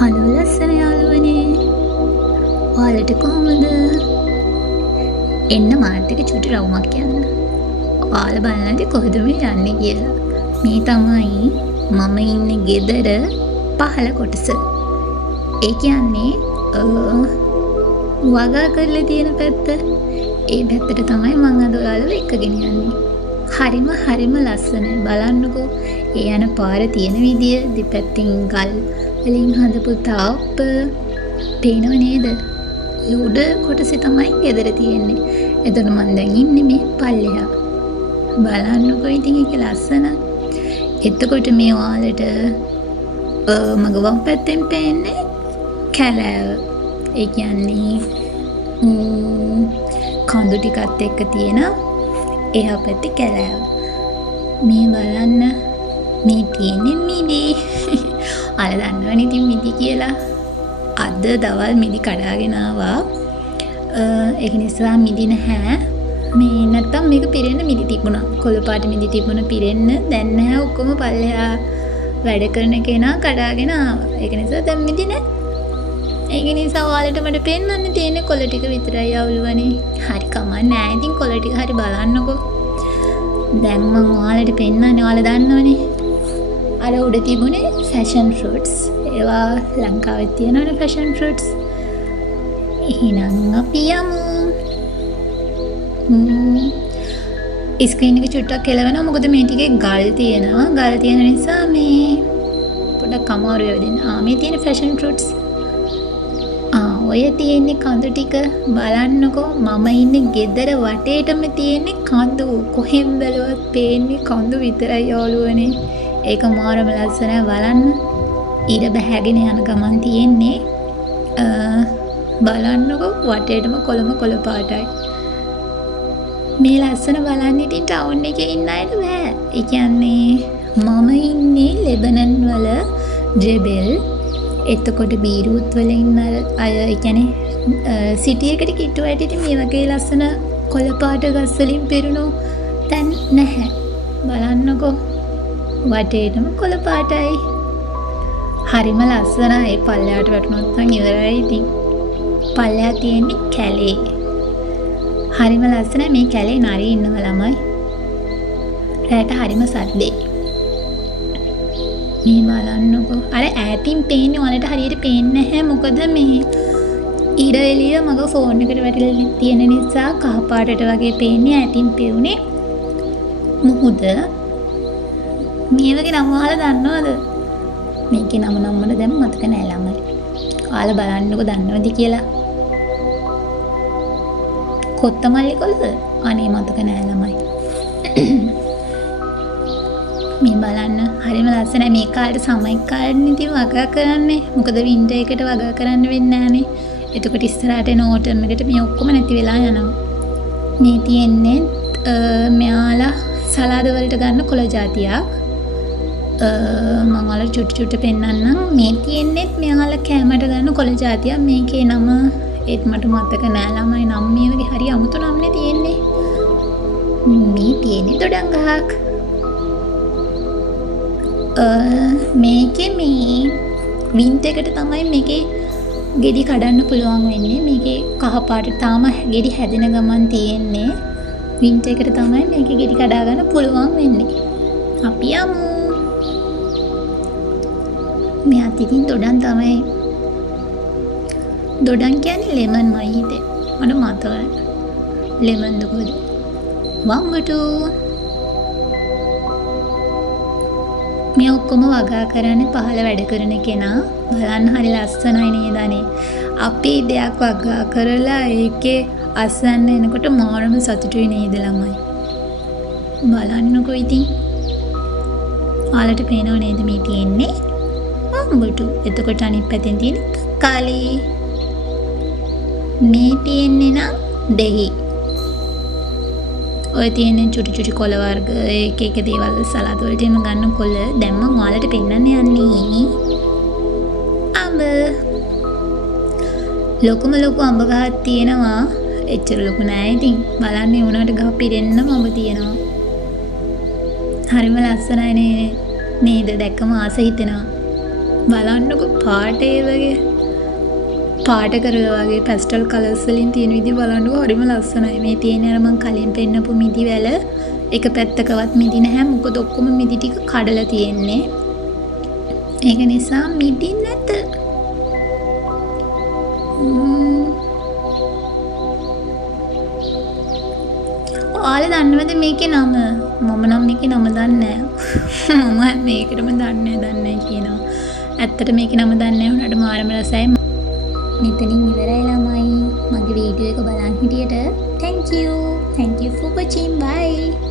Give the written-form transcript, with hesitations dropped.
Hello ලස්සන යාළුවනේ. ඔයාලට කොහොමද? එන්න මාත් එක්ක චුටි රවුමක් යන්න. ඔයාලා බලන්නද කොහෙද මේ යන්නේ කියලා. මේ තමයි මම ඉන්නේ ගෙදර පහළ කොටස. ඒ කියන්නේ වගා කරලා තියෙන පැත්ත. ඒ පැත්තට තමයි මම අද ඔයාලව එක්කගෙන යන්නේ. හරිම ලස්සනයි. බලන්නකෝ. ඒ යන පාර තියෙන විදිය, දෙපැත්තෙන් ගල් වලින් හදපු තාප්ප පේනව නේද? ඒ උඩ කොටසේ තමයි ගෙදර තියෙන්නේ. එතකොට මම දැන් ඉන්නේ මේ පල්ලෙහා. බලන්නකෝ ඉතින් ඒක ලස්සන. එතකොට මේ ඔයාලට මගේ වම් පැත්තෙන් පේන්නේ කැලෑව. ඒ කියන්නේ කඳු ටිකත් එක්ක තියෙන එහා පැත්තේ කැලෑව. මේ බලන්න මේ තියෙන්නේ මිදි. ඔයාලා දන්නවනේ ඉතින් මිදි කියලා. අද දවල් මිදි කඩාගෙන ආවා. ඒක නිසා මිදි නැහැ. මේ නැත්තම් මේක පිරෙන්න මිදි තිබුණා. කොළ පාට මිදි තිබුණ පිරෙන්න දැන් නැහැ. ඔක්කොම පල්ලෙහා වැඩ කරන කෙනා කඩාගෙන ආවා. ඒක නිසා දැන් මිදි නැහැ. ඒක නිසා ඔයාලට මට පෙන්වන්න තියෙන්නේ කොළ ටික විතරයි අවුලුවනේ. හරි කමක් නැහැ. ඉතින් කොළ ටික හරි බලන්නකෝ. දැන් මම ඔයාලට පෙන්වන්නේ ඔයාලා දන්නවනේ. අර උඩ තිබුණේ ෆැෂන් ෆෘට්ස්. ඒවා ලංකාවේ තියෙනවනේ ෆැෂන් ෆෘට්ස්. එහෙනම් අපි යමු. ස්ක්‍රීන් එක චුට්ටක් කෙලවෙනවා. මොකද මේ ටිකේ ගල් තියෙනවා. ගල් තියෙන නිසා මේ පොඩක් අමාරු වෙනවා. මේ තියෙන ෆැෂන් ෆෘට්ස්. ඔය තියෙන්නේ කඳු ටික. බලන්නකෝ. මම ඉන්නේ ගෙදර වටේටම තියෙන්නේ කඳු. කොහෙන් බැලුවත් පේන්නේ කඳු විතරයි යාළුවනේ. ඒක මාරම ලස්සනයි. බලන්න. ඊට බැහැගෙන යන ගමන් තියෙන්නේ බලන්නකෝ වටේටම කොළ පාටයි. මේ ලස්සන බලන්න ඉතින් ටවුන් එකේ ඉන්න අයට බෑ. ඒ කියන්නේ මම ඉන්නේ ලෙබනන් වල ජෙබෙල්. එතකොට බීරූත් වල ඉන්න අය, ඒ කියන්නේ සිටි එකට කිට්ටුවට ඉතින් මේ වගේ ලස්සන කොළ පාට ගස් වලින් පිරුණු තැන් නැහැ. බලන්නකෝ වටේටම කොළ පාටයි. හරිම ලස්සනයි. පල්ලෙහාට වැටුණොත් නම් ඉවරයි ඉතින්. පල්ලෙහා තියෙන්නේ කැලේ. හරිම ලස්සනයි. මේ කැලේ නරි ඉන්නව ළමයි. රැට හරිම සද්දේ. මේ බලන්නකෝ. අර ඈතින් පේන්නේ ඔයාලට හරියට පේන්නේ නැහැ. මොකද මේ ඉර එළිය මගේ ෆෝන් එකට වැටිලා තියෙන නිසා කහ පාටට වගේ පේන්නේ. ඈතින් පෙවුනේ මුහුද. මේ වගේ නම ඔයාලා දන්නවද? මේකේ නම මට දැන් මතක නෑ ළමයි. ඔයාලා බලන්නකෝ දන්නවද කියලා. කොත්තමල්ලි කොළද? අනේ මතක නෑ ළමයි. මේ බලන්න හරිම ලස්සනයි. මේ කාලේ සමයි කාලේ ඉතින් වගා කරන්නේ. මොකද වින්ටර් එකට වගා කරන්න වෙන්නේ නෑනේ. එතකොට ඉස්සරහට එන ඕටම් එකට මේ ඔක්කොම නැති වෙලා යනවා. මේ තියෙන්නේ මෙයාලා සලාද වලට ගන්න කොළ జాතියක්. මම ඔයාලට චුට්ටු පෙන්නන්නම්. මේ තියෙන්නේත් මෙයාලා කැමරට ගන්න කොළ జాතියක්. මේකේ නම ඒත් මට මතක නෑ ළමයි. නම් මේ වගේ හරි අමුතු නම්නේ තියෙන්නේ. මේ තියෙන්නේ දොඩම් ගහක්. මේකේ මේ වින්ට් එකට තමයි මේකේ ගෙඩි කඩන්න පුළුවන් වෙන්නේ. මේකේ කහ පාට තාම ගෙඩි හැදෙන ගමන් තියෙන්නේ. වින්ට් එකට තමයි මේකේ ගෙඩි කඩා ගන්න පුළුවන් වෙන්නේ. අපි යමු. මේ අතින් දොඩම් තමයි. දොඩම් කියන්නේ ලෙමන් මයි හිතේ. මට මතක නැහැ. ලෙමන් දුකද? වම්බටු. මේ ඔක්කොම වගා කරන්නේ පහළ වැඩ කරන කෙනා. බලන්න හරි ලස්සනයි නේද අනේ. අපි දෙයක් වගා කරලා ඒකේ අස්සන්න එනකොට මාරම සතුටුයි නේද ළමයි. බලන්නකෝ ඉතින්. ඔයාලට පේනව නේද මේ තියෙන්නේ වම්බටු. එතකොට අනිත් පැත්තෙන් තියෙන්නේ තක්කාලි. මේ තියෙන්නේ නම් දෙහි. ඔය තියෙන්නේ චුටි කොළ වර්ග එක දේවල් සලාද වලට එම ගන්න කොළ. දැන් මම ඔයාලට පෙන්නන්න යන්නේ අඹ. ලොකු අඹ ගහක් තියෙනවා. එච්චර ලොකු නෑ ඉතින්. බලන්න ඒ උනාට ගහ පිරෙන්නම අඹ තියෙනවා. හරිම ලස්සනයි නේද? දැක්කම ආස හිතෙනවා. බලන්නකො පාට ඒ වගේ පාට කරලා වගේ පැස්ටල් කලර්ස් වලින් තියෙන විදිහ බලන්නකො හරිම ලස්සනයි. මේ තියෙන අර මං කලින් පෙන්නපු මිදි වැල එක පැත්තකවත් මිදි නැහැ. මොකද ඔක්කොම මිදි ටික කඩලා තියෙන්නේ. ඒක නිසා මිදි නැත. ඔයාලා දන්නවද මේකේ නම? මම නම් මේකේ නම දන්නේ නැහැ. මම මේකටම දන්නේ කියනවා. ඇත්තට මේකේ නම දන්නේ නැහැ උනාට මාරම රසයි. මෙතනින් ඉවරයි ළමයි. මගේ වීඩියෝ එක බලන් හිටියට thank you for watching. Bye.